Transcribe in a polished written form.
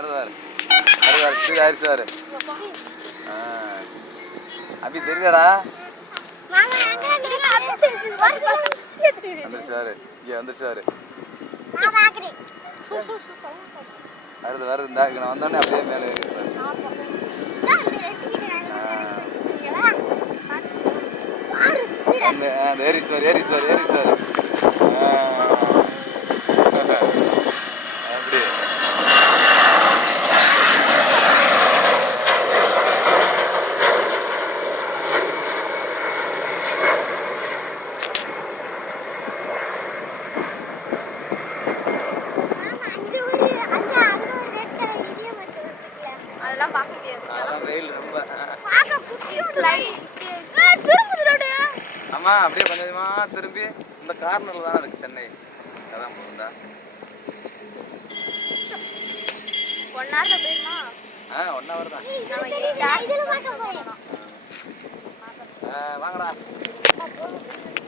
Speed ஆயிடுச்சு sir. அப்படி தெரியுதாடா? வந்துருச்சு சார். இங்கே வந்துருச்சு சார். வருது வருது. இந்த நான் வந்தோடனே அப்படியே மேலே ஏறிடுவார். ஏறி சார் ஏறி சார் ஏறி சார். அப்படி வெயில் ரொம்ப. ஆமா அப்படியே கொஞ்சமா திரும்பி இந்த கார்னர்ல தானே இருக்கு சென்னை. அதான் போகுதா 1 hour போயிடுமா? 1 hour தான். வாங்கடா.